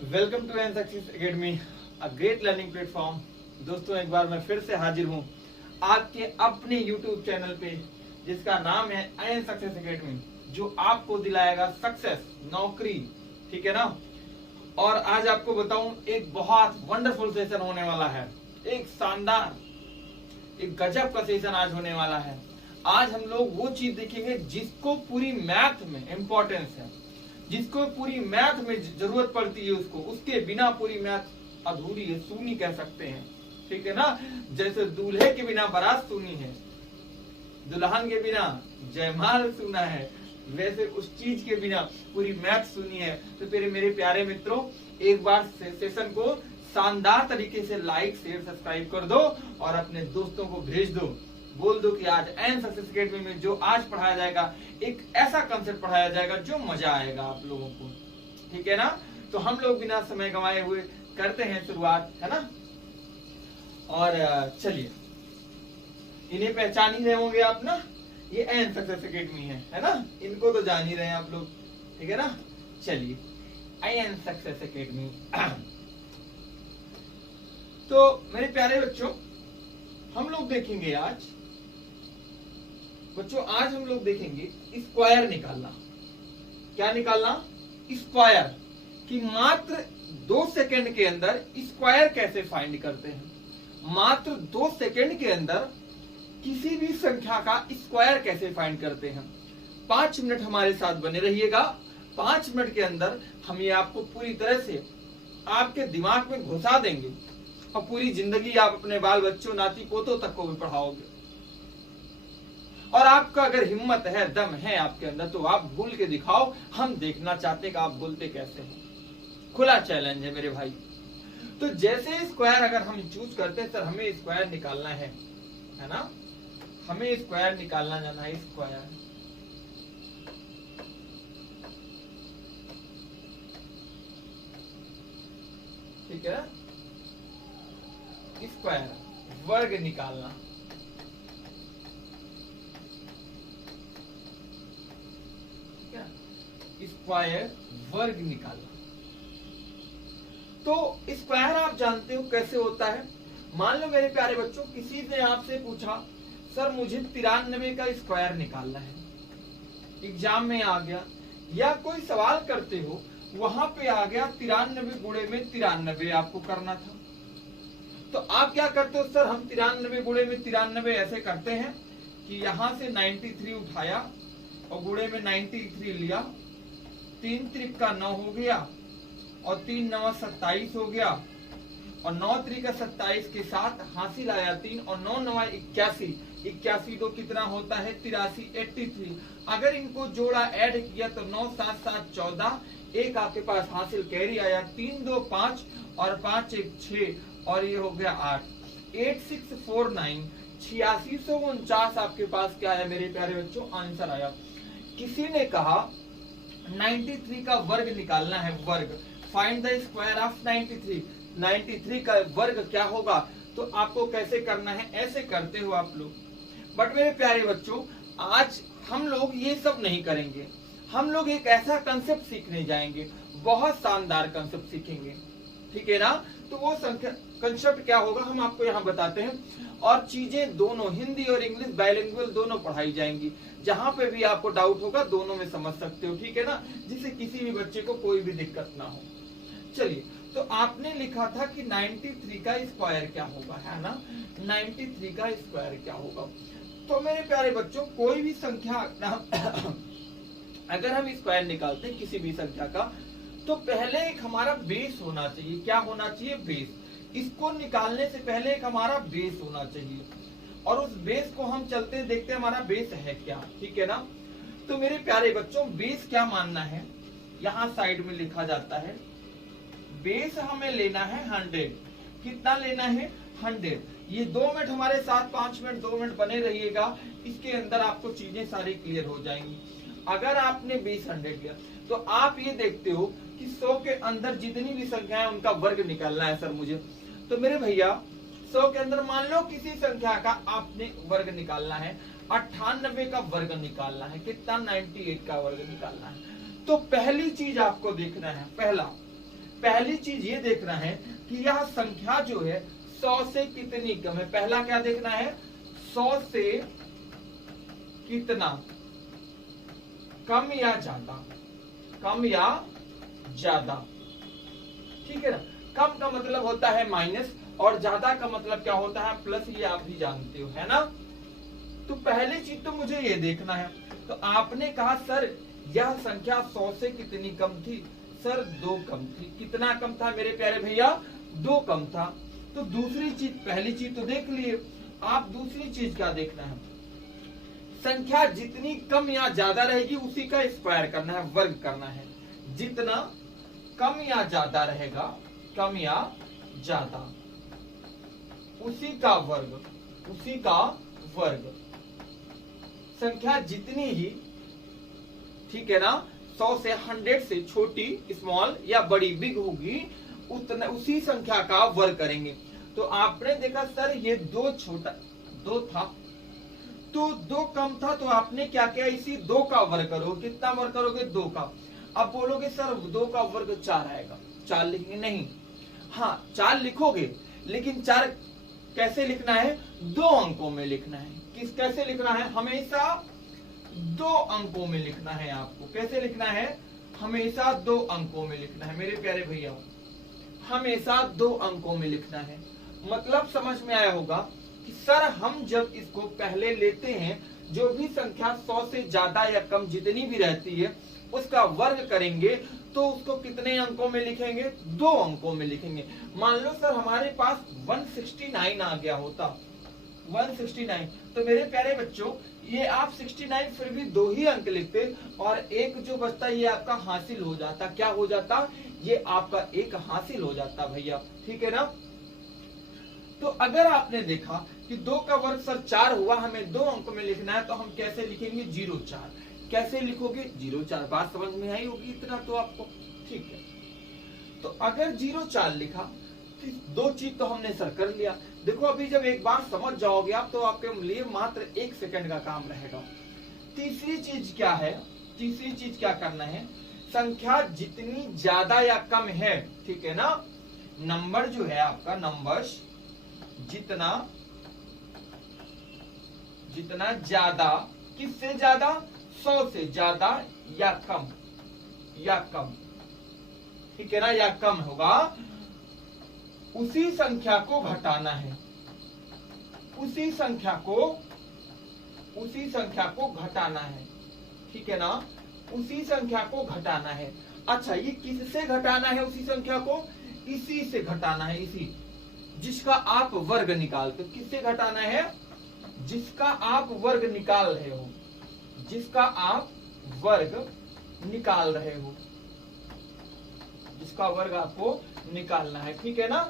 Welcome to N success academy, a great learning platform. दोस्तों, एक बार मैं फिर से हाजिर हूँ आपके अपने यूट्यूब चैनल पे, जिसका नाम है एन सक्सेस एकेडमी, जो आपको दिलाएगा सक्सेस, नौकरी। ठीक है ना। और आज आपको बताऊं, एक बहुत वंडरफुल सेशन होने वाला है, एक शानदार, एक गजब का सेशन आज होने वाला है। आज हम लोग वो चीज देखेंगे जिसको पूरी मैथ में इंपॉर्टेंस है, जिसको पूरी मैथ में जरूरत पड़ती है, उसके बिना पूरी मैथ अधूरी है, सूनी कह सकते हैं। ठीक है ना। जैसे दूल्हे के बिना बारात सूनी है, दुल्हन के बिना जयमाल सूना है, वैसे उस चीज के बिना पूरी मैथ सुनी है। तो फिर मेरे प्यारे मित्रों, एक बार सेशन को शानदार तरीके से लाइक शेयर सब्सक्राइब कर दो और अपने दोस्तों को भेज दो। बोल दो कि आज एन सक्सेस एकेडमी में जो आज पढ़ाया जाएगा, एक ऐसा कंसेप्ट पढ़ाया जाएगा जो मजा आएगा आप लोगों को। ठीक है ना। तो हम लोग बिना समय गंवाए हुए करते हैं शुरुआत, है ना। और चलिए, इन्हें पहचान ही रहे होंगे आप ना, ये एन सक्सेस एकेडमी है ना। इनको तो जान ही रहे हैं आप लोग। ठीक है ना। चलिए, एन सक्सेस एकेडमी। तो मेरे प्यारे बच्चों, हम लोग देखेंगे आज हम लोग देखेंगे स्क्वायर निकालना। क्या निकालना? स्क्वायर। कि मात्र 2 सेकंड के अंदर स्क्वायर कैसे फाइंड करते हैं। मात्र 2 सेकंड के अंदर किसी भी संख्या का स्क्वायर कैसे फाइंड करते हैं। 5 मिनट हमारे साथ बने रहिएगा। 5 मिनट के अंदर हम ये आपको पूरी तरह से आपके दिमाग में घुसा देंगे और पूरी जिंदगी आप अपने बाल बच्चों, नाती पोतों तक को भी पढ़ाओगे। और आपका अगर हिम्मत है, दम है आपके अंदर, तो आप भूल के दिखाओ। हम देखना चाहते हैं कि आप बोलते कैसे हो। खुला चैलेंज है मेरे भाई। तो जैसे स्क्वायर अगर हम चूज करते हैं, सर हमें स्क्वायर निकालना है ना, हमें स्क्वायर निकालना जाना है। स्क्वायर ठीक है। स्क्वायर वर्ग निकालना। स्क्वायर वर्ग निकालना। तो स्क्वायर आप जानते हो कैसे होता है। मान लो मेरे प्यारे बच्चों, किसी ने आपसे पूछा, सर मुझे 93 का स्क्वायर निकालना है। एग्जाम में आ गया, या कोई सवाल करते हो, वहां पे आ गया 93 गुणे में 93 आपको करना था। तो आप क्या करते हो, सर हम 93 गुणे में 93 ऐसे करते हैं कि यहां से 93 उठाया और गुणे में 93 लिया। 3 त्रिक का 9 हो गया और 3 9 27 हो गया, और 9 त्रिक का 27 के साथ हासिल आया 3 और 9 9 81। 81 तो कितना होता है? 83, 83। अगर इनको जोड़ा, ऐड किया तो 9 7 7 14। एक आपके पास हासिल कैरी आया, 3 2 5 और 5 1 6 और ये हो गया 8। 8649, 8649 आपके पास क्या आया मेरे प्यारे बच्चों? आंसर आया। किसी ने कहा 93 का वर्ग निकालना है। वर्ग, फाइंड द स्क्वायर ऑफ 93। 93 का वर्ग क्या होगा? तो आपको कैसे करना है? ऐसे करते हो आप लोग। बट मेरे प्यारे बच्चों, आज हम लोग ये सब नहीं करेंगे। हम लोग एक ऐसा कंसेप्ट सीखने जाएंगे, बहुत शानदार कंसेप्ट सीखेंगे। ठीक है ना। तो वो कंसेप्ट क्या होगा हम आपको यहाँ बताते हैं। और चीजें दोनों, हिंदी और इंग्लिश बाइलिंगुअल दोनों पढ़ाई जाएंगी। जहां पे भी आपको डाउट होगा, दोनों में समझ सकते हो। ठीक है ना। जिससे किसी भी बच्चे को कोई भी दिक्कत ना हो। चलिए, तो आपने लिखा था कि 93 का स्क्वायर क्या होगा, है ना। 93 का स्क्वायर क्या होगा? तो मेरे प्यारे बच्चों, कोई भी संख्या अगर हम स्क्वायर निकालते हैं किसी भी संख्या का, तो पहले एक हमारा बेस होना चाहिए। क्या होना चाहिए? बेस। इसको निकालने से पहले एक हमारा बेस होना चाहिए, और उस बेस को हम चलते देखते हैं हमारा बेस है क्या। ठीक है ना। तो मेरे प्यारे बच्चों, बेस क्या मानना है, यहाँ साइड में लिखा जाता है। बेस हमें लेना है 100। कितना लेना है? 100। ये 2 मिनट हमारे साथ, 5 मिनट 2 मिनट बने रहिएगा। इसके अंदर आपको चीजें सारी क्लियर हो जाएंगी। अगर आपने बेस 100 लिया, तो आप ये देखते हो कि 100 के अंदर जितनी भी संख्या है उनका वर्ग निकालना है सर मुझे। तो मेरे भैया, 100 के अंदर मान लो किसी संख्या का आपने वर्ग निकालना है, 98 का वर्ग निकालना है। कितना? 98 का वर्ग निकालना है। तो पहली चीज आपको देखना है, पहला पहली चीज ये देखना है कि यह संख्या जो है 100 से कितनी कम है। पहला क्या देखना है, 100 से कितना कम या ज्यादा, कम या ज्यादा, ठीक है ना। कम का मतलब होता है माइनस और ज्यादा का मतलब क्या होता है प्लस, ये आप भी जानते हो, है ना। तो पहली चीज तो मुझे ये देखना है। तो आपने कहा सर यह संख्या 100 से कितनी कम थी, सर 2 कम थी। कितना कम था मेरे प्यारे भैया, 2 कम था। तो दूसरी चीज, पहली चीज तो देख लिए, आप दूसरी चीज क्या देखना है, संख्या जितनी कम या ज्यादा रहेगी उसी का स्क्वायर करना है, वर्ग करना है। जितना कम या ज्यादा रहेगा, कम या ज्यादा, उसी का वर्ग, उसी का वर्ग। संख्या जितनी ही, ठीक है ना, 100 से 100 से छोटी स्मॉल या बड़ी बिग होगी उतना उसी संख्या का वर्ग करेंगे। तो आपने देखा सर ये 2 छोटा 2 था तो 2 कम था, तो आपने क्या किया, इसी 2 का वर्ग करो। कितना वर्ग करोगे, 2 का। अब बोलोगे सर 2 का वर्ग 4 आएगा, 4 लिखेंगे, नहीं, हाँ 4 लिखोगे, लेकिन 4 कैसे लिखना है, 2 अंकों में लिखना है। कैसे लिखना है, हमेशा 2 अंकों में लिखना है आपको। कैसे लिखना है, हमेशा 2 अंकों में लिखना है मेरे प्यारे भैया, हमेशा 2 अंकों में लिखना है। मतलब समझ में आया होगा कि सर हम जब इसको पहले लेते हैं, जो भी संख्या 100 से ज्यादा या कम जितनी भी रहती है उसका वर्ग करेंगे तो उसको कितने अंकों में लिखेंगे, 2 अंकों में लिखेंगे। मान लो सर हमारे पास 169 आ गया होता, 169, तो मेरे प्यारे बच्चों ये आप 69 फिर भी 2 ही अंक लिखते और एक जो बचता ये आपका हासिल हो जाता। क्या हो जाता, ये आपका एक हासिल हो जाता भैया, ठीक है ना। तो अगर आपने देखा कि 2 का वर्ग सर 4 हुआ, हमें 2 अंक में लिखना है, तो हम कैसे लिखेंगे, 04। कैसे लिखोगे, 04। बात समझ में आई होगी इतना तो आपको, ठीक है। तो अगर 04 लिखा तो 2 चीज तो हमने सर कर लिया। देखो अभी जब एक बार समझ जाओगे आप तो आपके लिए मात्र 1 सेकंड का काम रहेगा। तीसरी चीज क्या है, तीसरी चीज क्या करना है, संख्या जितनी ज्यादा या कम है, ठीक है ना, नंबर जो है आपका, नंबर्स जितना जितना ज्यादा, किससे ज्यादा, 100 से ज्यादा या कम, या कम, ठीक है ना, या कम होगा, उसी संख्या को घटाना है, उसी संख्या को घटाना है, ठीक है ना, उसी संख्या को घटाना है। अच्छा ये किससे घटाना है, उसी संख्या को, इसी से घटाना है, इसी जिसका आप वर्ग निकालते हो। किससे घटाना है, जिसका आप वर्ग निकाल रहे हो, जिसका आप वर्ग निकाल रहे हो, जिसका वर्ग आपको निकालना है, ठीक है ना।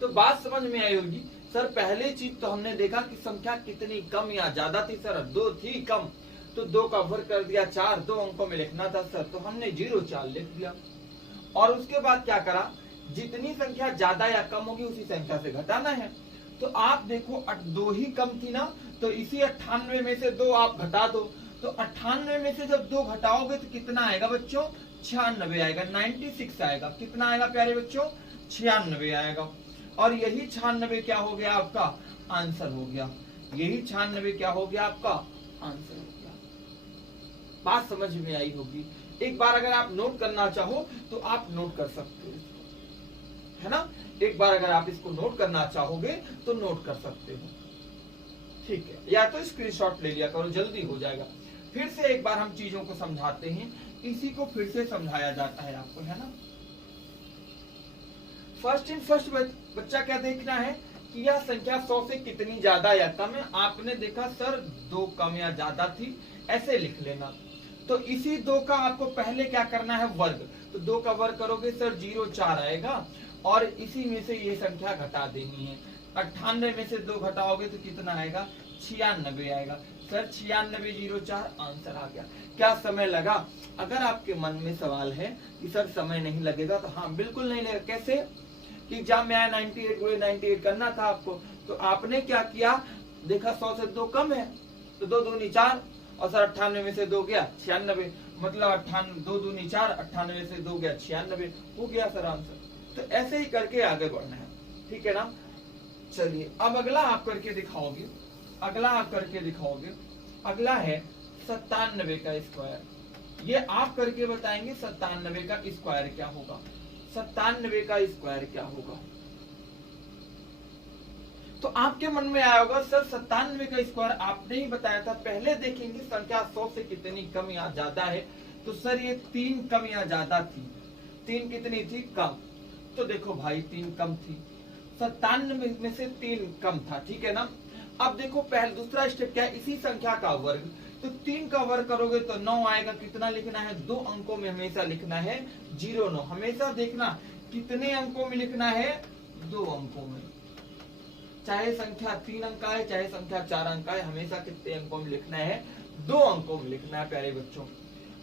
तो बात समझ में आई होगी। सर पहले चीज तो हमने देखा कि संख्या कितनी कम या ज्यादा थी, सर 2 थी कम, तो 2 का वर्ग कर दिया 4, 2 अंकों में लिखना था सर, तो हमने 04 लिख दिया। और उसके बाद क्या करा, जितनी संख्या ज्यादा या कम होगी उसी संख्या से घटाना है। तो आप देखो 2 ही कम थी ना, तो इसी 98 में से 2 आप घटा दो, तो 98 में से जब 2 घटाओगे तो कितना आएगा बच्चों, 96 आएगा, 96 आएगा। कितना आएगा प्यारे बच्चों, 96 आएगा। और यही 96 क्या हो गया, आपका आंसर हो गया। यही 96 क्या हो गया, आपका आंसर हो गया। बात समझ में आई होगी। एक बार अगर आप नोट करना चाहो तो आप नोट कर सकते हो, है ना। एक बार अगर आप इसको नोट करना चाहोगे तो नोट कर सकते हो, ठीक है, या तो स्क्रीनशॉट ले लिया करो, जल्दी हो जाएगा। फिर से एक बार हम चीजों को समझाते हैं, इसी को फिर से समझाया जाता है आपको, है ना। फर्स्ट बच्चा क्या देखना है कि यह संख्या 100 से कितनी ज्यादा या कम है। आपने देखा सर 2 कम या ज्यादा थी, ऐसे लिख लेना। तो इसी 2 का आपको पहले क्या करना है, वर्ग। तो 2 का वर्ग करोगे सर 04 आएगा, और इसी में से ये संख्या घटा देनी है। 98 में से 2 घटाओगे तो कितना आएगा, 96 आएगा। सर 96 04 आंसर आ गया। क्या समय लगा? अगर आपके मन में सवाल है कि सर समय नहीं लगेगा, तो हाँ बिल्कुल नहीं लगेगा। कैसे कि एग्जाम में आया 98 करना था आपको, तो आपने क्या किया, देखा 100 से 2 कम है तो 2 दूनी 4, और सर 98 में से 2 गया 96, मतलब 98 2 दूनी 4, 98 में से 2 गया 96, हो गया सर आंसर। तो ऐसे ही करके आगे बढ़ना है, ठीक है ना। चलिए अब अगला आप करके दिखाओगे, अगला आप करके दिखाओगे। अगला है 97 का स्क्वायर। ये आप करके बताएंगे 97 का स्क्वायर क्या होगा, 97 का स्क्वायर क्या होगा। तो आपके मन में आया होगा सर 97 का स्क्वायर आपने ही बताया था। पहले देखेंगे संख्या 100 से कितनी कम या ज्यादा है। तो सर ये 3 कम या ज्यादा थी, 3 कितनी थी, कम। तो देखो भाई 3 कम थी, 97 में से 3 कम था, ठीक है ना। अब देखो पहले दूसरा स्टेप क्या है, इसी संख्या का वर्ग। तो 3 का वर्ग करोगे तो 9 आएगा। कितना लिखना है, 2 अंकों में हमेशा लिखना है 09। हमेशा देखना कितने अंकों में लिखना है, 2 अंकों में। चाहे संख्या 3 अंक का है, चाहे संख्या 4 अंक का है, हमेशा कितने अंकों में लिखना है, 2 अंकों में लिखना है प्यारे बच्चों।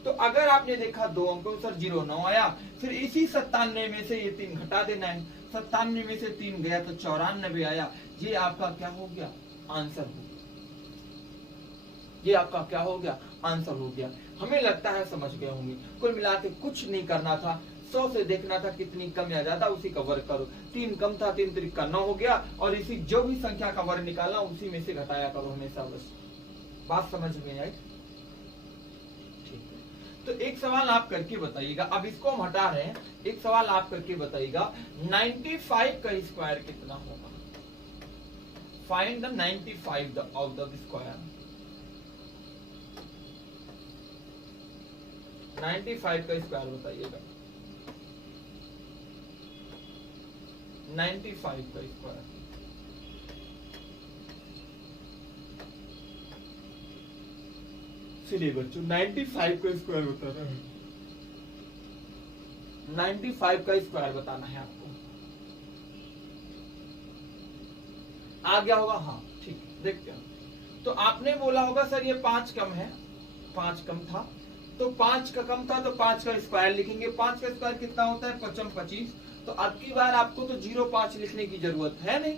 तो अगर आपने देखा 2 अंकों सर 09 आया, फिर इसी 97 में से ये 3 घटा देना है। 97 में से 3 गया तो 94 आया। ये आपका क्या हो गया, आंसर हो गया। ये आपका क्या हो गया, आंसर हो गया। हमें लगता है समझ गए होंगे। कुल मिला के कुछ नहीं करना था, 100 से देखना था कितनी कम या ज्यादा, उसी का वर्ग करो। 3 कम था, 3 त्रिक का 9 हो गया, और इसी जो भी संख्या का वर्ग निकालना उसी में से घटाया करो हमेशा, बस। बात समझ में आई, ठीक है। तो एक सवाल आप करके बताइएगा, अब इसको हम हटा रहे हैं। एक सवाल आप करके बताइएगा 95 का स्क्वायर कितना होगा। Find the 95 of the square. 95 का स्क्वायर बताइएगा, 95 का स्क्वायर। चलिए बच्चों 95 का स्क्वायर बताना है, 95 का स्क्वायर बताना है आपको। आ गया होगा, हाँ ठीक है, देखते हैं। तो आपने बोला होगा सर ये 5 कम है, 5 कम था, तो 5 का कम था तो 5 का स्क्वायर लिखेंगे। 5 का स्क्वायर कितना होता है, 5 25। तो अब की बार आपको तो 0.5 लिखने की जरूरत है नहीं,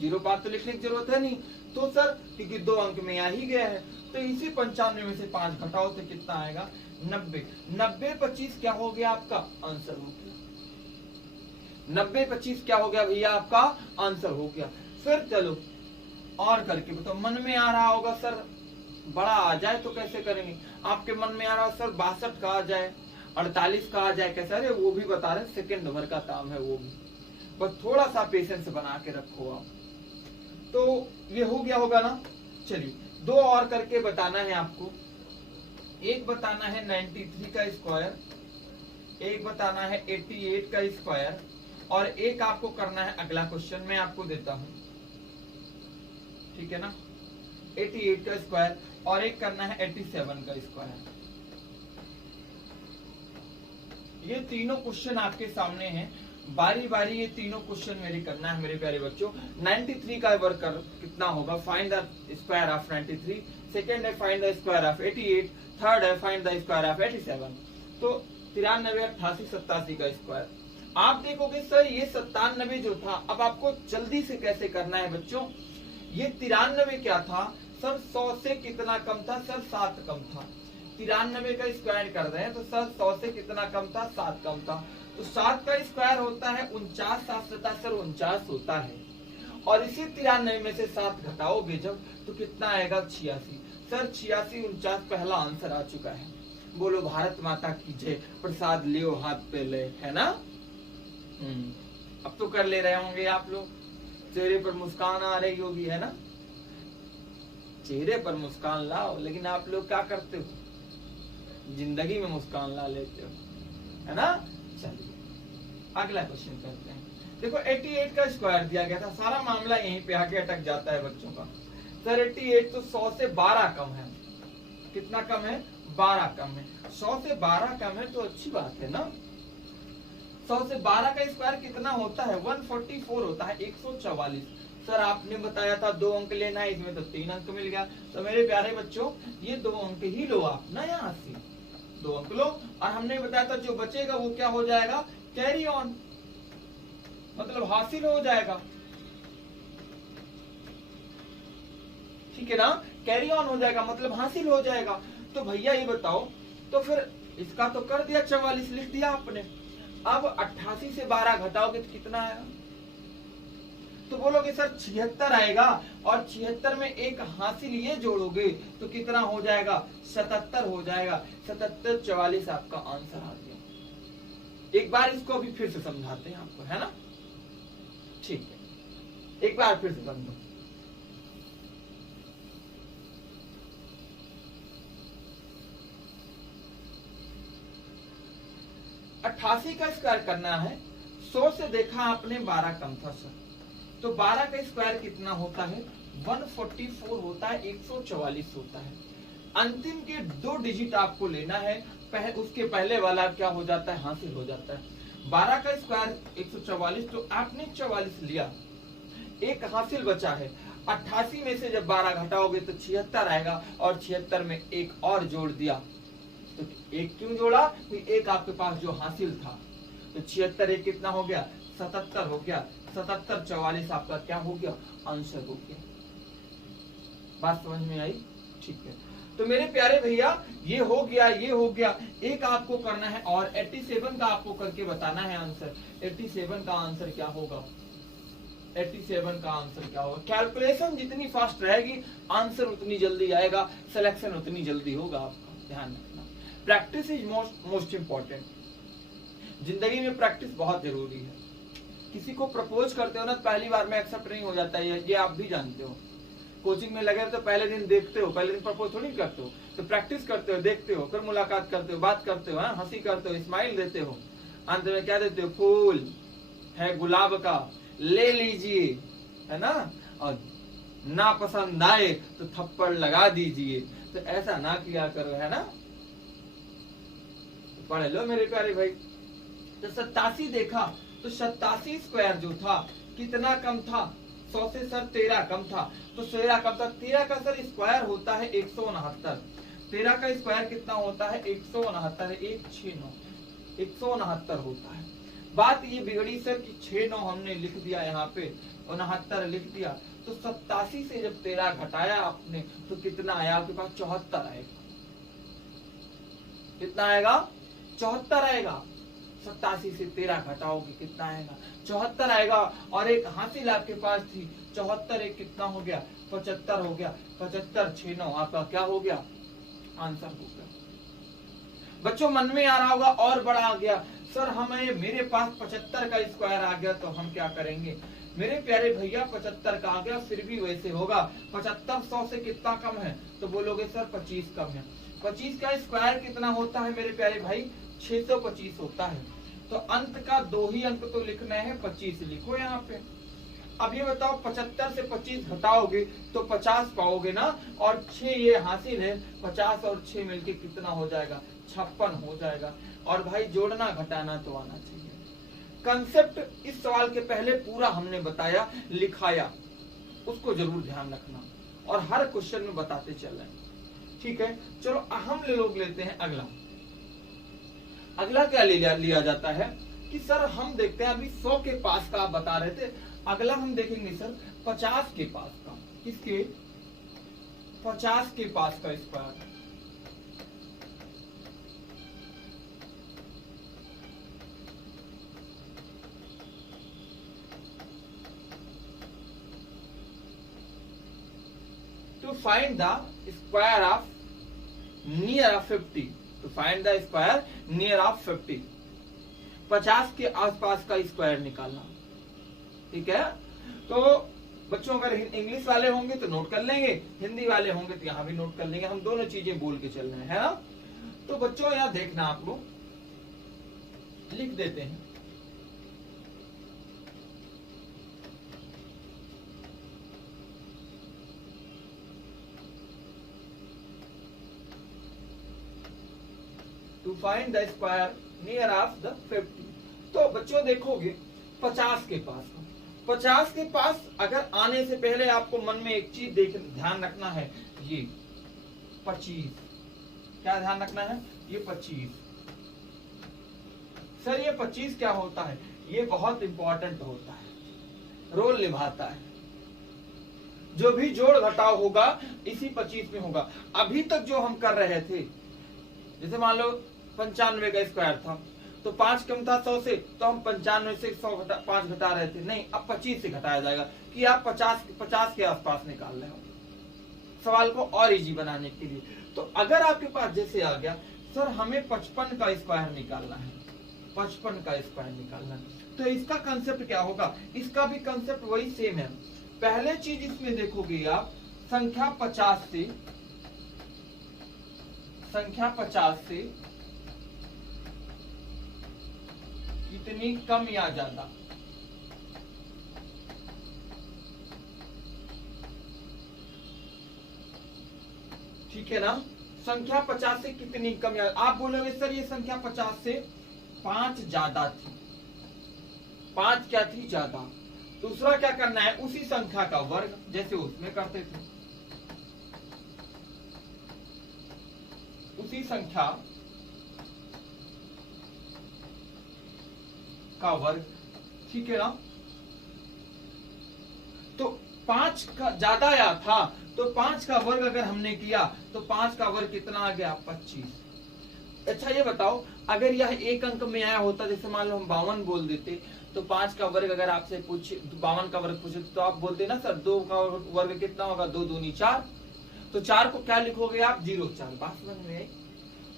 0.5 तो लिखने की जरूरत है नहीं। तो सर क्योंकि 2 अंक में आ ही गया है, तो इसी 95 में से 5 घटाओ तो कितना आएगा, 90। 90 25 क्या हो गया, आपका आंसर हो गया। 90 25 क्या हो गया भैया, आपका आंसर हो गया। फिर चलो और करके बताओ। मन में आ रहा होगा सर बड़ा आ जाए तो कैसे करेंगे। आपके मन में आ रहा है सर 62 का आ जाए, 48 का आ जाए, कैसे। अरे वो भी बता रहे, सेकंड भर का काम है वो भी, बस थोड़ा सा पेशेंस बना के रखो आप। तो ये हो गया होगा ना। चलिए 2 और करके बताना है आपको। एक बताना है 93 का स्क्वायर, एक बताना है 88 का स्क्वायर, और एक आपको करना है अगला क्वेश्चन मैं आपको देता हूं, ठीक है ना, 88 का स्क्वायर, और एक करना है 87 का स्क्वायर। ये तीनों क्वेश्चन आपके सामने हैं, बारी बारी ये तीनों क्वेश्चन मेरे करना है मेरे प्यारे बच्चों। 93 का वर्क कर कितना होगा, find the square of 93। Second है find the square of 88। Third है फाइंड द स्क्वायर ऑफ 87। तो 93 88 87 का स्क्वायर। आप देखोगे सर ये 97 जो था, अब आपको जल्दी से कैसे करना है बच्चों। ये 93 क्या था सर, 100 से कितना कम था सर, 7 कम था। 93 का स्क्वायर कर रहे हैं तो सर 100 से कितना कम था, 7 कम था। तो 7 का स्क्वायर होता है 49, 7 7 सर 49 होता है। और इसी 93 में से 7 घटाओगे जब तो कितना आएगा, 86। सर 86 49 पहला आंसर आ चुका है। बोलो भारत माता की जय। प्रसाद लियो हाथ पे ले, है ना। अब तो कर ले रहे होंगे आप लोग, चेहरे पर मुस्कान आ रही होगी, है ना। चेहरे पर मुस्कान लाओ, लेकिन आप लोग क्या करते हो, जिंदगी में मुस्कान ला लेते हो, है ना। चलिए अगला क्वेश्चन करते हैं। देखो 88 का स्क्वायर दिया गया था, सारा मामला यहीं पे आके अटक जाता है बच्चों का। सर 88 तो 100 से 12 कम है। कितना कम है, 12 कम है। 100 से 12 कम है तो अच्छी बात है ना। 100 से 12 का स्क्वायर कितना होता है, 144 होता है, 144। सर आपने बताया था 2 अंक लेना है, इसमें तो 3 अंक मिल गया। तो मेरे प्यारे बच्चों ये 2 अंक ही लो आप ना, यहाँ से 2 अंक लो। और हमने बताया था जो बचेगा वो क्या हो जाएगा, कैरी ऑन, मतलब हासिल हो जाएगा, ठीक है ना। कैरी ऑन हो जाएगा, मतलब हासिल हो जाएगा। तो भैया ये बताओ, तो फिर इसका तो कर दिया 44 लिख दिया आपने। अब 88 से 12 घटाओगे तो कितना आएगा? तो बोलोगे सर 76 आएगा, और 76 में एक हासिल ये जोड़ोगे तो कितना हो जाएगा? 77 हो जाएगा। 77 44 आपका आंसर आ गया। एक बार इसको अभी फिर से समझाते हैं आपको, है ना? ठीक है, एक बार फिर से समझो। अट्ठासी का स्क्वायर करना है। 100 से देखा आपने 12 कम था सर, तो 12 का स्क्वायर कितना होता है? 144 होता है, 144 होता है। अंतिम के 2 डिजिट आपको लेना है, उसके पहले वाला क्या हो जाता है? हासिल हो जाता है। 12 का स्क्वायर 144, तो आपने 44 लिया, एक हासिल बचा है। 88 में से जब 12 घटाओगे तो 76 आएगा, और 76 में एक और जोड़ दिया। तो एक क्यों जोड़ा? तो एक आपके पास जो हासिल था, तो 76 एक कितना हो गया? 77 हो गया। 77 44 आपका क्या हो गया? आंसर हो गया। बात समझ में आई? ठीक है, तो मेरे प्यारे भैया ये हो गया, ये हो गया। एक आपको करना है और 87 का आपको करके बताना है आंसर। 87 का आंसर क्या होगा? 87 का आंसर क्या होगा? कैलकुलेशन जितनी फास्ट रहेगी आंसर उतनी जल्दी आएगा, सिलेक्शन उतनी जल्दी होगा। आपका ध्यान रखना, प्रैक्टिस इज मोस्ट इंपॉर्टेंट। जिंदगी में प्रैक्टिस बहुत जरूरी है। किसी को प्रपोज करते हो ना, पहली बार में एक्सेप्ट नहीं हो जाता है, ये आप भी जानते हो। कोचिंग में लगे तो पहले दिन देखते हो, पहले दिन प्रपोज थोड़ी करते हो, तो प्रैक्टिस करते हो, देखते हो, फिर मुलाकात करते हो, बात करते हो, हंसी करते हो, स्माइल देते हो, अंत में क्या देते हो? फूल है गुलाब का, ले लीजिए, है ना, और ना पसंद आए तो थप्पड़ लगा दीजिए। तो ऐसा ना किया करो, है ना? पढ़ लो मेरे प्यारे भाई। तो 87 देखा, तो 87 स्क्वायर जो था कितना कम था? 100 से सर 13 कम था, तो 13 कम था। 13 का सर स्क्वायर होता है 169। 13 का स्क्वायर कितना होता है? 169 है, 169 169 होता है। बात ये बिगड़ी सर कि 69 हमने लिख दिया, यहाँ पे 69 लिख दिया, तो 87 से जब 13 घटाया आपने तो कितना आया आपके पास? 74 आएगा। कितना आएगा? 74 आएगा। 87 से 13 घटाओगे कितना आएगा? 74 आएगा। और एक हासिल आपके पास थी 74, एक कितना हो गया? 75 हो गया। 75 69 आपका क्या हो गया? आंसर हो गया। बच्चों मन में आ रहा होगा और बड़ा आ गया, सर हमें मेरे पास 75 का स्क्वायर आ गया तो हम क्या करेंगे? मेरे प्यारे भैया 75 का आ गया, फिर भी वैसे होगा। 75 100 से कितना कम है? तो बोलोगे सर 25 कम है। 25 का स्क्वायर कितना होता है मेरे प्यारे भाई? 625 होता है। तो अंत का 2 ही अंक तो लिखना है, 25 लिखो यहाँ पे। अब ये बताओ 75 से 25 घटाओगे तो 50 पाओगे ना, और 6 ये हासिल है, 50 और 6 मिलके कितना हो जाएगा? 56 हो जाएगा। और भाई जोड़ना घटाना तो आना चाहिए। कंसेप्ट इस सवाल के पहले पूरा हमने बताया, लिखाया, उसको जरूर ध्यान रखना, और हर क्वेश्चन में बताते चल रहे। ठीक है, चलो हम लोग लेते हैं अगला। अगला क्या लिया जाता है कि सर हम देखते हैं, अभी 100 के पास का आप बता रहे थे, अगला हम देखेंगे सर 50 के पास का। किसके? 50 के पास का square. To find the square of near of 50, to find the square near of 50, 50 के आसपास का स्क्वायर निकालना। ठीक है, तो बच्चों अगर इंग्लिश वाले होंगे तो नोट कर लेंगे, हिंदी वाले होंगे तो यहाँ भी नोट कर लेंगे, हम दोनों चीजें बोल के चल रहे हैं, है ना? तो बच्चों यहाँ देखना, आप लोग लिख देते हैं। To find the square near of the 50। तो बच्चों देखोगे 50 के पास, 50 के पास अगर आने से पहले आपको मन में एक चीज ध्यान रखना है, ये 25। क्या ध्यान रखना है? ये 25। सर ये 25 क्या होता है? ये बहुत इंपॉर्टेंट होता है, रोल निभाता है। जो भी जोड़ घटाव होगा इसी 25 में होगा। अभी तक जो हम कर रहे थे, जैसे मान लो 95 का स्क्वायर था तो 5 कम था 100 से, तो हम 95 से 5 घटा रहे थे। नहीं, अब 25 से घटाया जाएगा कि आप 50 के आसपास निकाल रहे हो, सवाल को और इजी बनाने के लिए। तो अगर आपके पास जैसे आ गया सर हमें 55 का स्क्वायर निकालना है, 55 का स्क्वायर निकालना है, तो इसका कंसेप्ट क्या होगा? इसका भी कंसेप्ट वही सेम है। पहले चीज इसमें देखोगे आप, संख्या 50 से कितनी कम या ज्यादा। ठीक है ना, संख्या 50 से कितनी कम या, आप बोलोगे सर ये संख्या 50 से 5 ज्यादा थी, 5 क्या थी? ज्यादा। दूसरा क्या करना है, उसी संख्या का वर्ग जैसे उसमें करते थे, उसी संख्या का वर्ग। ठीक है ना, तो 5 का ज्यादा या था तो 5 का वर्ग अगर हमने किया तो 5 का वर्ग कितना आ गया? 25। अच्छा ये बताओ, अगर यह एक अंक में आया होता, जैसे मान लो हम 52 बोल देते, तो 5 का वर्ग अगर आपसे पूछे, 52 का वर्ग पूछे तो आप बोलते ना सर 2 का वर्ग कितना होगा? 2 दूनी 4। तो 4 को क्या लिखोगे आप? 04। बात समझ में आई?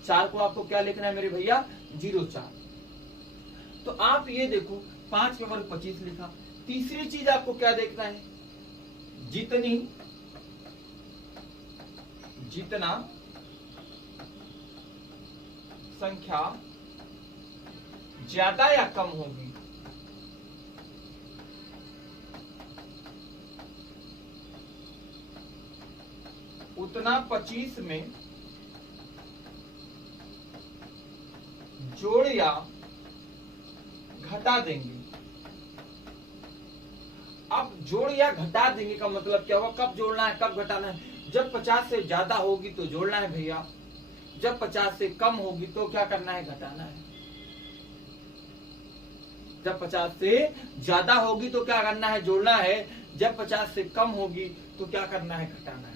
4 को आपको क्या लिखना है मेरे भैया? 04। तो आप ये देखो 5 का वर्ग 25 लिखा। तीसरी चीज आपको क्या देखना है? जितना संख्या ज्यादा या कम होगी, उतना 25 में जोड़ या घटा देंगे। अब जोड़ या घटा देंगे का मतलब क्या हुआ? कब जोड़ना है, कब घटाना है? जब 50 से ज्यादा होगी तो जोड़ना है भैया, जब 50 से कम होगी तो क्या करना है? घटाना है। जब 50 से ज्यादा होगी तो क्या करना है? जोड़ना है। जब 50 से कम होगी तो क्या करना है? घटाना है।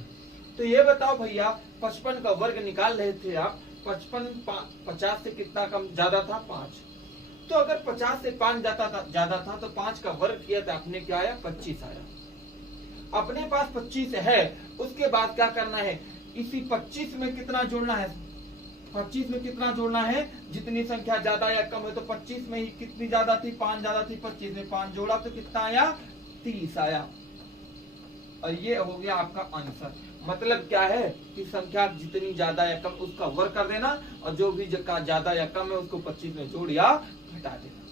तो ये बताओ भैया, 55 का वर्ग निकाल रहे थे आप, 50 से कितना कम ज्यादा था? 5। तो अगर 50 से 5 ज्यादा था तो 5 का वर्ग किया तो आपने क्या आया? 25 आया। अपने पास 25 है, उसके बाद क्या करना है? इसी 25 में कितना जोड़ना है? 25 में कितना जोड़ना है? जितनी संख्या ज्यादा या कम है। तो 25 में ही कितनी ज्यादा थी? 5 ज्यादा थी। 25 में 5 जोड़ा तो कितना आया? 30 आया। और ये हो गया आपका आंसर। मतलब क्या है कि संख्या जितनी ज्यादा या कम उसका वर्ग कर देना, और जो भी ज्यादा या कम है उसको 25 में जोड़ या घटा देना।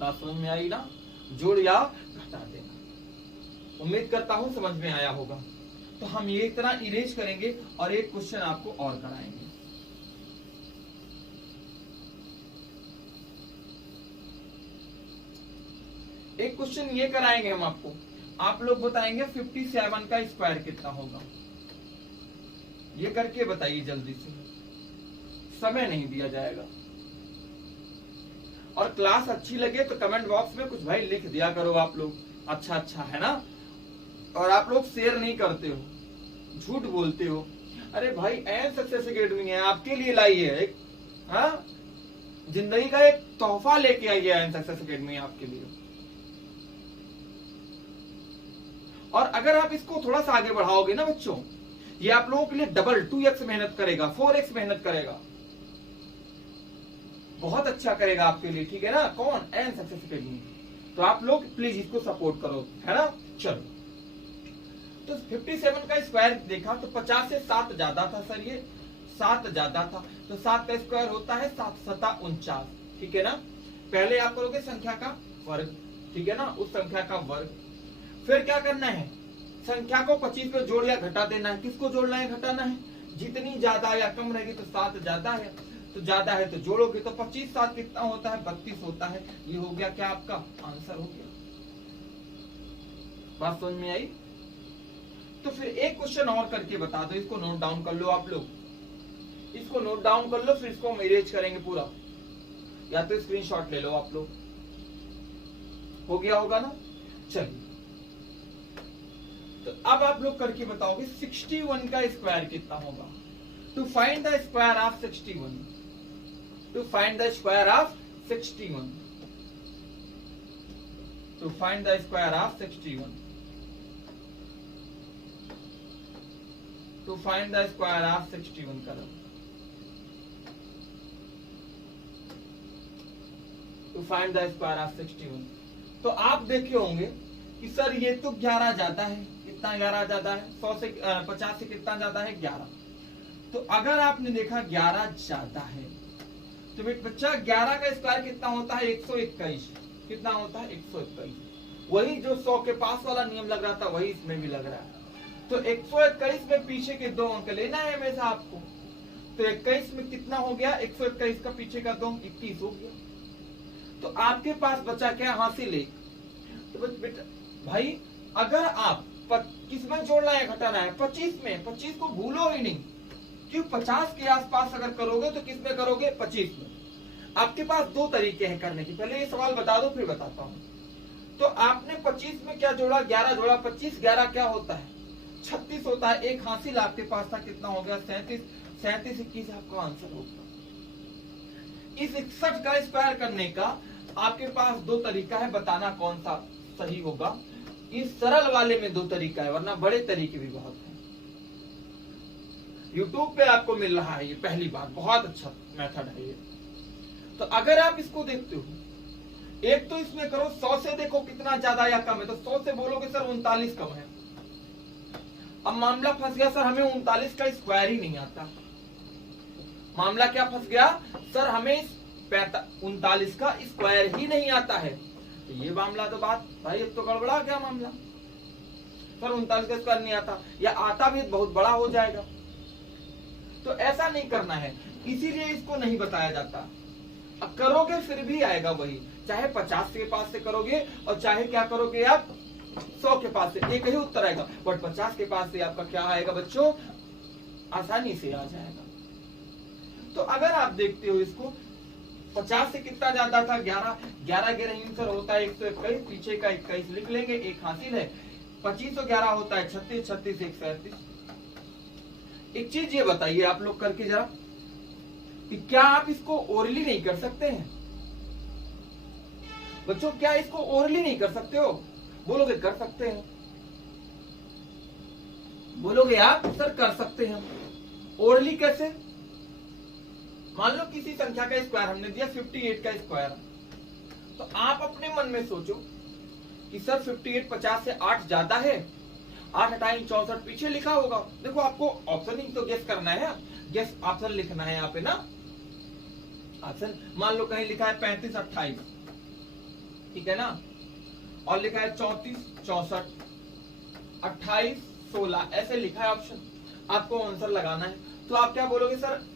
बात समझ में आई ना? जोड़ या घटा देना। उम्मीद करता हूं समझ में आया होगा। तो हम ये इतना इरेज करेंगे और एक क्वेश्चन आपको और कराएंगे। एक क्वेश्चन ये कराएंगे हम आपको, आप लोग बताएंगे 57 का स्क्वायर कितना होगा। ये करके बताइए जल्दी से, समय नहीं दिया जाएगा। और क्लास अच्छी लगे तो कमेंट बॉक्स में कुछ भाई लिख दिया करो आप लोग, अच्छा अच्छा, है ना। और आप लोग शेयर नहीं करते हो, झूठ बोलते हो। अरे भाई एन सक्सेस अकेडमी है, आपके लिए लाई है एक, हाँ, जिंदगी का एक तोहफा लेके आई है एन सक्सेस अकेडमी आपके लिए। और अगर आप इसको थोड़ा सा आगे बढ़ाओगे ना बच्चों, ये आप लोगों के लिए डबल 2x मेहनत करेगा, 4x मेहनत करेगा, बहुत अच्छा करेगा आपके लिए। ठीक है ना? कौन? N success academy. तो आप लोग प्लीज इसको सपोर्ट करो, है ना। चलो, तो 57 का स्क्वायर देखा तो 50 से 7 ज्यादा था सर, ये 7 ज्यादा था, तो 7 का स्क्वायर होता है 7 सता 49। ठीक है ना। पहले आप करोगे संख्या का वर्ग, ठीक है ना, उस संख्या का वर्ग। फिर क्या करना है? संख्या को 25 पे जोड़ या घटा देना है। किसको जोड़ना है, घटाना है? जितनी ज्यादा या कम रहेगी, तो 7 ज्यादा है, तो ज्यादा है तो जोड़ोगे तो 25 7 कितना होता है? 32 होता है। ये हो गया क्या आपका आंसर हो गया। बात समझ में आई? तो फिर एक क्वेश्चन और करके बता दो, इसको नोट डाउन कर लो आप लोग, इसको नोट डाउन कर लो, फिर इसको हम इरेज करेंगे पूरा, या तो स्क्रीनशॉट ले लो आप लोग। हो गया होगा ना। चलिए तो अब आप लोग करके बताओगे 61 का स्क्वायर कितना होगा। To find the square of 61, to find the square of 61, to find the square of 61, to find the square of 61 करो। To find the square of 61, तो आप देखे होंगे कि सर ये तो 11 जाता है, कितना 11 जाता है, 100 से 50 से कितना जाता है 11। तो अगर आपने देखा 11 जाता है तो बच्चा 11 का स्क्वायर कितना होता है 121, कितना होता है 121। वही जो 100 के पास वाला नियम लग रहा था वही इसमें भी लग रहा है। तो 121 में पीछे के 2 अंक लेना है हमेशा आपको। तो 21 में कितना हो गया, 121 का पीछे का 2 21 हो गया। तो आपके पास बचा क्या, हासिल 1। तो बेटा भाई अगर आप किसमें जोड़ना है घटाना है, 25 में, 25 को भूलो ही नहीं, क्यों 50 के आसपास अगर करोगे तो किसमें करोगे, 25 में। आपके पास 2 तरीके हैं करने के, पहले ये सवाल बता दो फिर बताता हूं। तो आपने 25 में क्या जोड़ा, 11 जोड़ा, 25 11 क्या होता है 36 होता है। एक हासिल आपके पास था, कितना हो गया 37, 37 21 आपका आंसर होगा। इस 61 का स्क्वायर करने का आपके पास 2 तरीका है, बताना कौन सा सही होगा। इस सरल वाले में 2 तरीका है, वरना बड़े तरीके भी बहुत हैं। YouTube पे आपको मिल रहा है ये पहली बार, बहुत अच्छा मेथड है ये। तो अगर आप इसको देखते हो, एक तो इसमें करो 100 से देखो कितना ज्यादा या कम है, तो 100 से बोलोगे सर 39 कम है। अब मामला फंस गया सर, हमें 39 का स्क्वायर ही नहीं आता। मामला क्या फंस गया सर, हमें 39 का स्क्वायर ही नहीं आता है। तो ये मामला तो बात भाई अब तो गड़बड़ा गया मामला। सर 39 का स्क्वायर नहीं आता, या आता भी बहुत बड़ा हो जाएगा। तो ऐसा नहीं करना है, इसीलिए इसको नहीं बताया जाता। अब करोगे फिर भी आएगा वही, चाहे 50 के पास से करोगे और चाहे क्या करोगे आप 100 के पास से, एक ही उत्तर आएगा। बट 50 के पास से आपका क्या आएगा बच्चों, आसानी से आ जाएगा। तो अगर आप देखते हो इसको, 50 से कितना ज्यादा था 11, 11 के आंसर होता है 121, पीछे का 21 लिख लेंगे, एक हासिल है। 25 और 11 होता है 36, 36 137। एक चीज ये बताइए आप लोग करके जरा, कि क्या आप इसको ओरली नहीं कर सकते हैं बच्चों, क्या इसको ओरली नहीं कर सकते हो? बोलोगे कर सकते हैं, बोलोगे आप सर कर सकते हैं। ओरली कैसे? मान लो किसी संख्या का स्क्वायर हमने दिया 58 का स्क्वायर, तो आप अपने मन में सोचो कि सर 58 50 से 8 ज्यादा है, 8 हटाएं 64, पीछे लिखा होगा। देखो आपको ऑप्शन ही तो गेस करना है, गेस ऑप्शन लिखना है यहाँ पे ना। ऑप्शन मान लो कहीं लिखा है 35 28, ठीक है ना, और लिखा है 34 64 28 16, ऐसे लिखा है ऑप्शन, आपको आंसर लगाना है। तो आप क्या बोलोगे सर,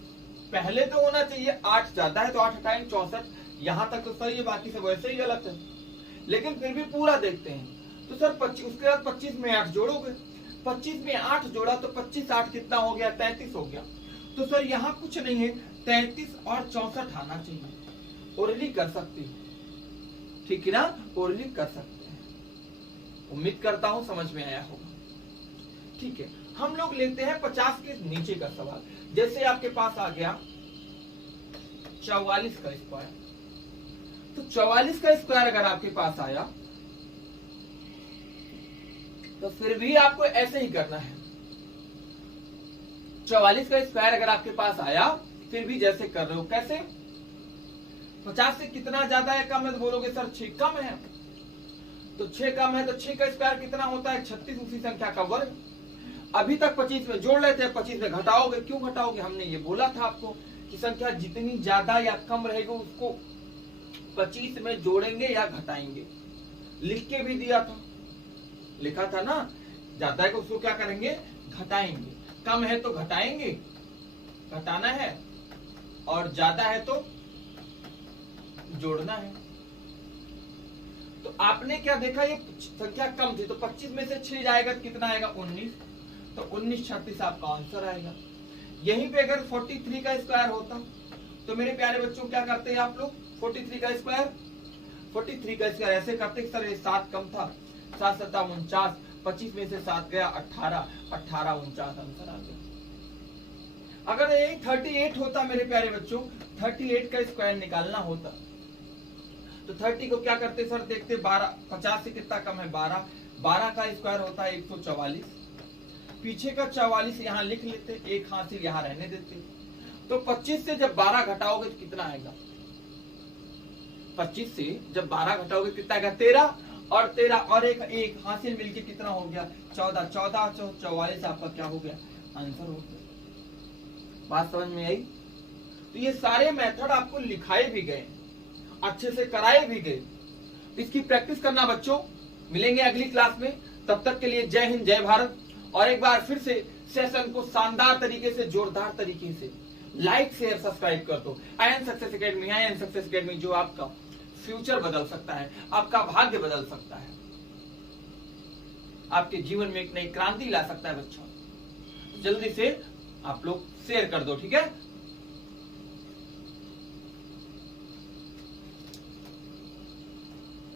पहले तो होना चाहिए 8 ज्यादा है तो 8 हटाएं 64, यहां तक तो सही है, बाकी सब वैसे ही गलत है। लेकिन फिर भी पूरा देखते हैं, तो सर 25, उसके बाद 25 में 8 जोड़ोगे, 25 में 8 जोड़ा तो 25 8 कितना हो गया 33 हो गया। तो सर यहाँ कुछ नहीं है, 33 और 64 आना चाहिए। ओरली कर सकती है, ठीक है ना, ओरली कर सकते हैं। उम्मीद करता हूं समझ में आया होगा। ठीक है, हम लोग लेते हैं 50 के नीचे का सवाल। जैसे आपके पास आ गया 44 का स्क्वायर, तो 44 का स्क्वायर अगर आपके पास आया तो फिर भी आपको ऐसे ही करना है। 44 का स्क्वायर अगर आपके पास आया फिर भी जैसे कर रहे हो, कैसे? 50 से कितना ज्यादा है कम है, तो बोलोगे सर 6 कम है। तो 6 कम है तो 6 का स्क्वायर कितना होता है 36, उसी संख्या का वर्ग। अभी तक 25 में जोड़ लेते हैं, 25 में घटाओगे, क्यों घटाओगे? हमने ये बोला था आपको कि संख्या जितनी ज्यादा या कम रहेगी उसको 25 में जोड़ेंगे या घटाएंगे। लिख के भी दिया था, लिखा था ना, ज्यादा है तो उसको क्या करेंगे, घटाएंगे। कम है तो घटाएंगे, घटाना है, और ज्यादा है तो जोड़ना है। तो आपने क्या देखा, ये संख्या कम थी तो 25 में से 6 जाएगा, कितना आएगा 19, तो 19 36 आपका आंसर आएगा। यहीं पे अगर 43 का स्क्वायर होता तो मेरे प्यारे बच्चों क्या करते हैं आप लोग, 43 का स्क्वायर, 43 का स्क्वायर ऐसे करते सर ये 7 कम था, 7 7 49, 25 में से 7 गया 18, 18 49 आंसर आ गया। अगर ये 38 होता मेरे प्यारे बच्चों, 38 का स्क्वायर निकालना होता तो 30 को क्या करते सर, देखते 12, 50 से कितना कम है 12, 12 का स्क्वायर होता है 144, पीछे का 44 यहाँ लिख लेते, एक हासिल यहाँ रहने देते। तो 25 से जब 12 घटाओगे तो कितना आएगा, 25 से जब 12 घटाओगे कितना आएगा 13, और 13 और एक हासिल मिलके कितना हो गया 14, 14 44 आपका क्या हो गया आंसर हो गया। बात समझ में आई? तो ये सारे मेथड आपको लिखाए भी गए, अच्छे से कराए भी गए, इसकी प्रैक्टिस करना बच्चों। मिलेंगे अगली क्लास में, तब तक के लिए जय हिंद जय भारत। और एक बार फिर से सेशन को शानदार तरीके से, जोरदार तरीके से लाइक शेयर सब्सक्राइब कर दो। IN success academy, IN success academy जो आपका फ्यूचर बदल सकता है, आपका भाग्य बदल सकता है, आपके जीवन में एक नई क्रांति ला सकता है बच्चों। जल्दी से आप लोग शेयर कर दो, ठीक है।